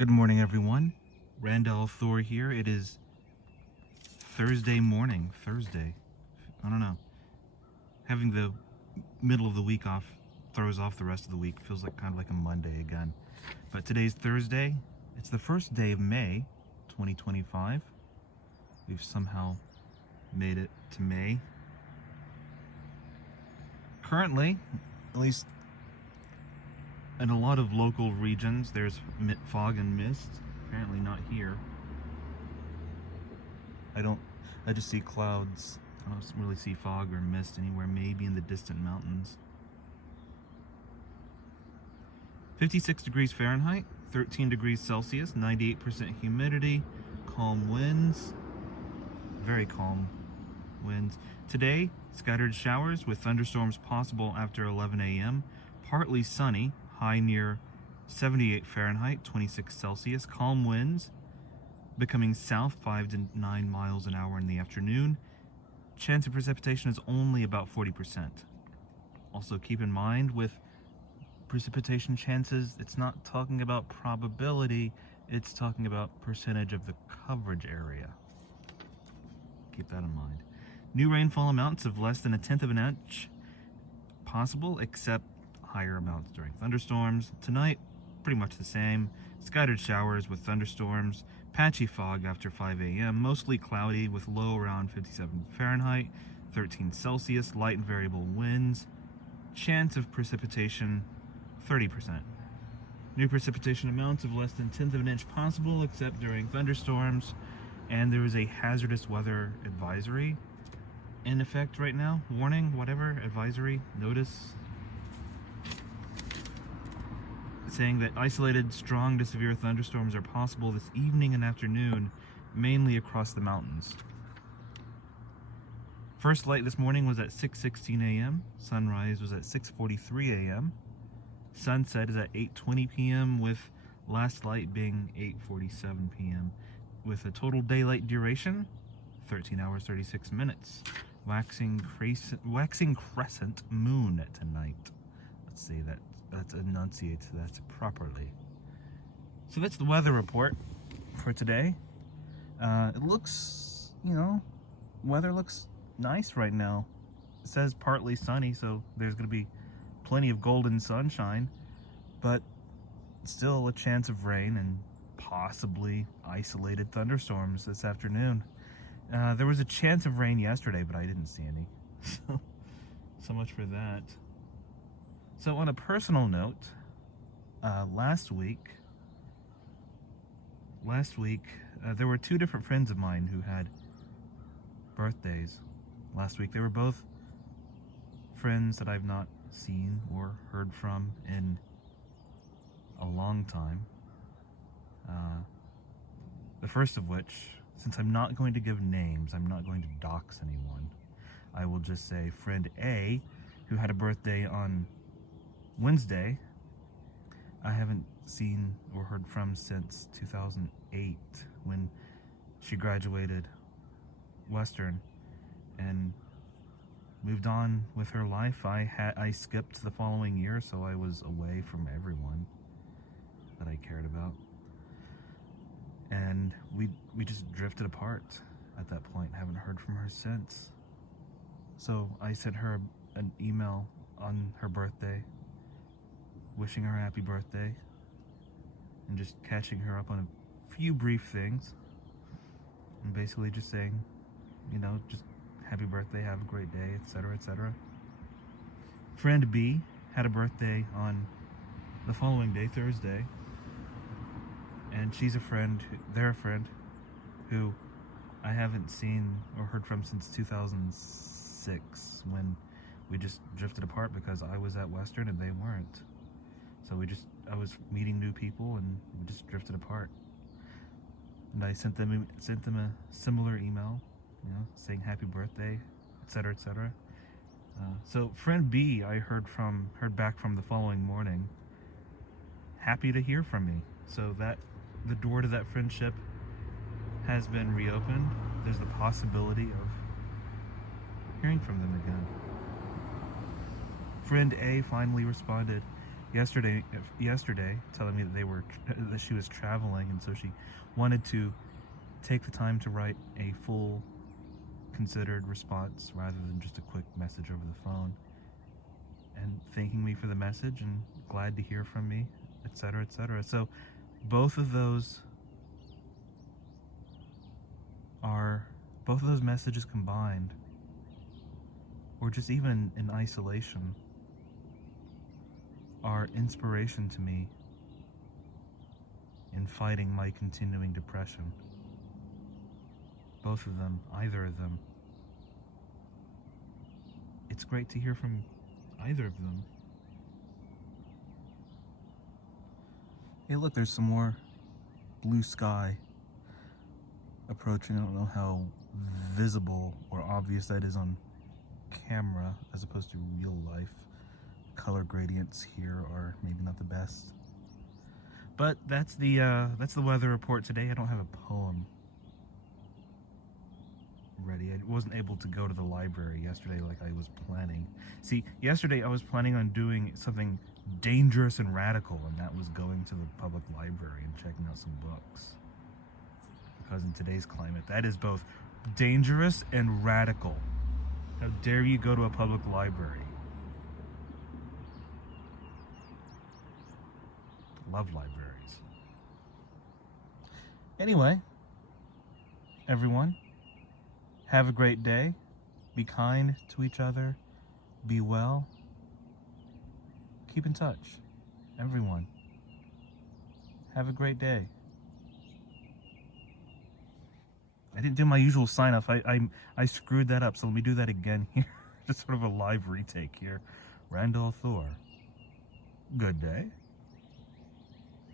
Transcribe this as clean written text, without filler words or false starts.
Good morning, everyone. Randall Thor here. It is Thursday morning. I don't know. Having the middle of the week off throws off the rest of the week. Feels like kind of like a Monday again. But today's Thursday. It's the first day of May 2025. We've somehow made it to May. Currently, at least in a lot of local regions, there's fog and mist. Apparently not here. I just see clouds. I don't really see fog or mist anywhere, maybe in the distant mountains. 56 degrees Fahrenheit, 13 degrees Celsius, 98% humidity, calm winds, very calm winds. Today, scattered showers with thunderstorms possible after 11 a.m., partly sunny, high near 78 Fahrenheit, 26 Celsius, calm winds, becoming south 5 to 9 miles an hour in the afternoon. Chance of precipitation is only about 40%. Also keep in mind with precipitation chances, it's not talking about probability, it's talking about percentage of the coverage area. Keep that in mind. New rainfall amounts of less than 1/10 of an inch possible, except higher amounts during thunderstorms. Tonight, pretty much the same. Scattered showers with thunderstorms, patchy fog after 5 a.m., mostly cloudy with low around 57 Fahrenheit, 13 Celsius, light and variable winds. Chance of precipitation, 30%. New precipitation amounts of less than 1/10 of an inch possible, except during thunderstorms. And there is a hazardous weather advisory in effect right now. Warning, whatever, advisory, notice, saying that isolated strong to severe thunderstorms are possible this evening and afternoon, mainly across the mountains. First light this morning was at 6:16 a.m. Sunrise was at 6:43 a.m. Sunset is at 8:20 p.m. with last light being 8:47 p.m. with a total daylight duration 13 hours 36 minutes. Waxing crescent moon tonight. Let's see that enunciates that properly. So that's the weather report for today. It looks, weather looks nice right now. It says partly sunny, so there's going to be plenty of golden sunshine, but still a chance of rain and possibly isolated thunderstorms this afternoon. There was a chance of rain yesterday, but I didn't see any. So much for that. So on a personal note, last week, there were two different friends of mine who had birthdays last week. They were both friends that I've not seen or heard from in a long time. The first of which, since I'm not going to give names, I'm not going to dox anyone, I will just say friend A, who had a birthday on Wednesday, I haven't seen or heard from since 2008 when she graduated Western and moved on with her life. I skipped the following year, so I was away from everyone that I cared about. And we just drifted apart at that point. Haven't heard from her since. So I sent her an email on her birthday, wishing her happy birthday, and just catching her up on a few brief things, and basically just saying, just happy birthday, have a great day, etc., etc. Friend B had a birthday on the following day, Thursday, and they're a friend who I haven't seen or heard from since 2006, when we just drifted apart because I was at Western and they weren't. So I was meeting new people and we just drifted apart. And I sent them a similar email, saying happy birthday, etc., etc. So friend B, I heard back from the following morning, happy to hear from me. So that the door to that friendship has been reopened. There's the possibility of hearing from them again. Friend A finally responded yesterday telling me that she was traveling, and so she wanted to take the time to write a full considered response rather than just a quick message over the phone, and thanking me for the message and glad to hear from me, etc., etc. So both of those messages combined, or just even in isolation, are inspiration to me in fighting my continuing depression. Both of them, either of them. It's great to hear from either of them. Hey, look, there's some more blue sky approaching. I don't know how visible or obvious that is on camera as opposed to real life. Color gradients here are maybe not the best. But that's the weather report today. I don't have a poem ready. I wasn't able to go to the library yesterday like I was planning. See, yesterday I was planning on doing something dangerous and radical, and that was going to the public library and checking out some books. Because in today's climate, that is both dangerous and radical. How dare you go to a public library? Love libraries. Anyway, everyone, have a great day. Be kind to each other. Be well. Keep in touch. Everyone, have a great day. I didn't do my usual sign off. I screwed that up, so let me do that again here. Just sort of a live retake here. Randall Thor. Good day.